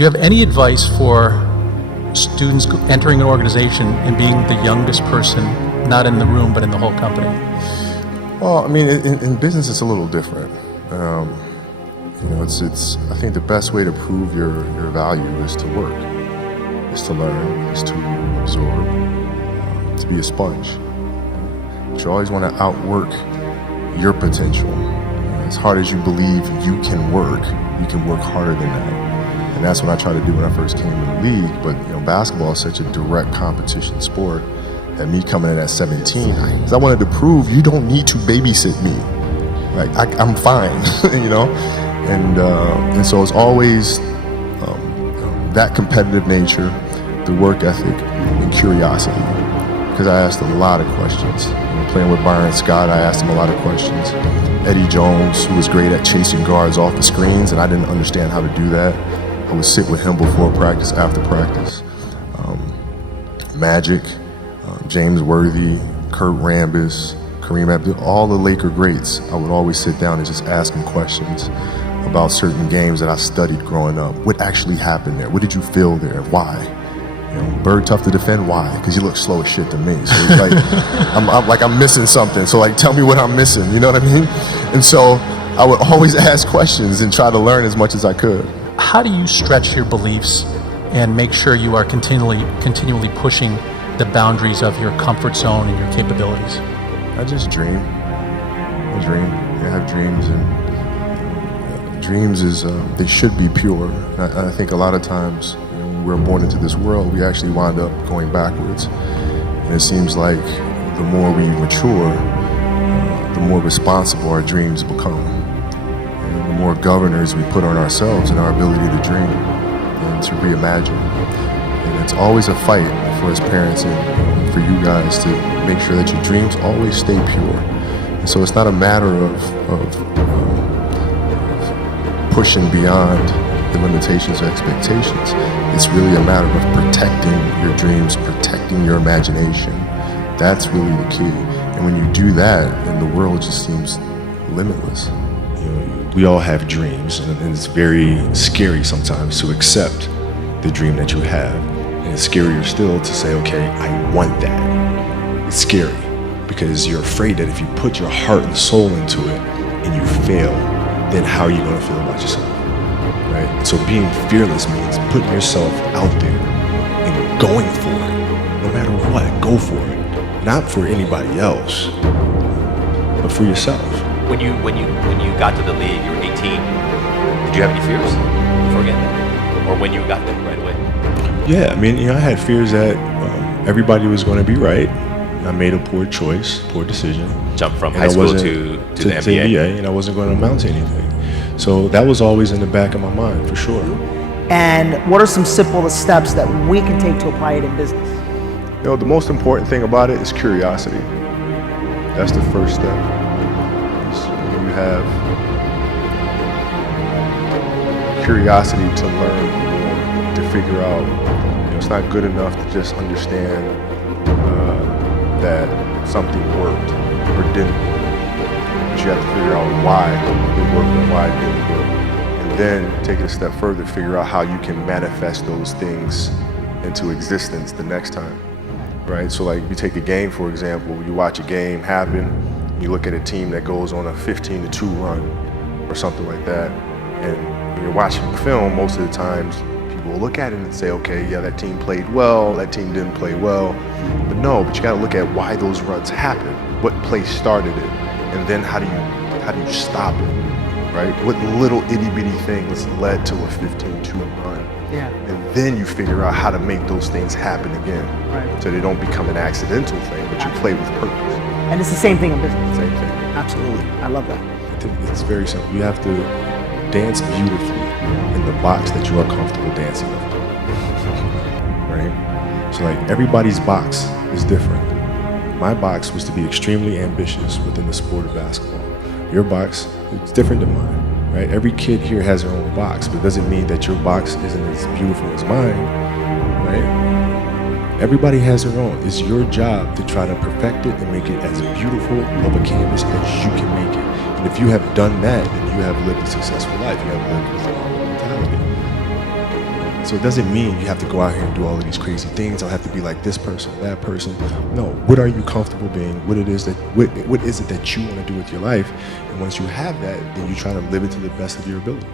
Do you have any advice for students entering an organization and being the youngest person, not in the room, but in the whole company? Well, I mean, in business, it's a little different. It's. I think the best way to prove your value is to work, is to learn, is to absorb, to be a sponge. But you always want to outwork your potential. As hard as you believe you can work harder than that. And that's what I tried to do when I first came to the league. But basketball is such a direct competition sport that me coming in at 17, because I wanted to prove you don't need to babysit me. Like I'm fine, And so it's always that competitive nature, the work ethic, and curiosity. Because I asked a lot of questions. Playing with Byron Scott, I asked him a lot of questions. Eddie Jones, who was great at chasing guards off the screens, and I didn't understand how to do that. I would sit with him before practice, after practice. Magic, James Worthy, Kurt Rambis, Kareem Abdul, all the Laker greats. I would always sit down and just ask them questions about certain games that I studied growing up. What actually happened there? What did you feel there? Why? Bird tough to defend. Why? Because you look slow as shit to me. So it's like I'm missing something. So tell me what I'm missing. You know what I mean? And so I would always ask questions and try to learn as much as I could. How do you stretch your beliefs and make sure you are continually pushing the boundaries of your comfort zone and your capabilities? I just dream. I have dreams, and dreams is they should be pure. I think a lot of times when we're born into this world, we actually wind up going backwards. And it seems like the more we mature, the more responsible our dreams become. And the more governors we put on ourselves and our ability to dream and to reimagine. And it's always a fight for us parents and for you guys to make sure that your dreams always stay pure. And so it's not a matter of pushing beyond the limitations or expectations. It's really a matter of protecting your dreams, protecting your imagination. That's really the key. And when you do that, then the world just seems limitless. We all have dreams, and it's very scary sometimes to accept the dream that you have. And it's scarier still to say, okay, I want that. It's scary because you're afraid that if you put your heart and soul into it and you fail, then how are you going to feel about yourself, right? So being fearless means putting yourself out there and going for it. No matter what, go for it. Not for anybody else, but for yourself. When you got to the league, you were 18. Did you have any fears before getting there, or when you got there right away? Yeah, I mean, I had fears that everybody was going to be right. I made a poor choice, poor decision. Jump from high school to the NBA. And I wasn't going to amount to anything. So that was always in the back of my mind, for sure. And what are some simple steps that we can take to apply it in business? The most important thing about it is curiosity. That's the first step. You have curiosity to learn more, to figure out. It's not good enough to just understand that something worked or didn't work. But you have to figure out why it worked and why it didn't work. And then take it a step further, figure out how you can manifest those things into existence the next time. Right? So you take a game, for example, you watch a game happen, you look at a team that goes on a 15-2 run or something like that, and when you're watching the film, most of the times people will look at it and say, okay, yeah, that team played well, that team didn't play well. But you gotta look at why those runs happen, what play started it, and then how do you stop it, right? What little itty-bitty things led to a 15-2 run? Yeah. And then you figure out how to make those things happen again. Right. So they don't become an accidental thing, but you play with purpose. And it's the same thing in business. Same thing. Absolutely. I love that. I think it's very simple. You have to dance beautifully in the box that you are comfortable dancing in. Right? So everybody's box is different. My box was to be extremely ambitious within the sport of basketball. Your box is different than mine. Right? Every kid here has their own box, but it doesn't mean that your box isn't as beautiful as mine, right? Everybody has their own. It's your job to try to perfect it and make it as beautiful of a canvas as you can make it. And if you have done that, then you have lived a successful life. You have lived with a humble mentality. So it doesn't mean you have to go out here and do all of these crazy things. I'll have to be like this person, that person. No, what are you comfortable being? What is it that you want to do with your life? And once you have that, then you try to live it to the best of your ability.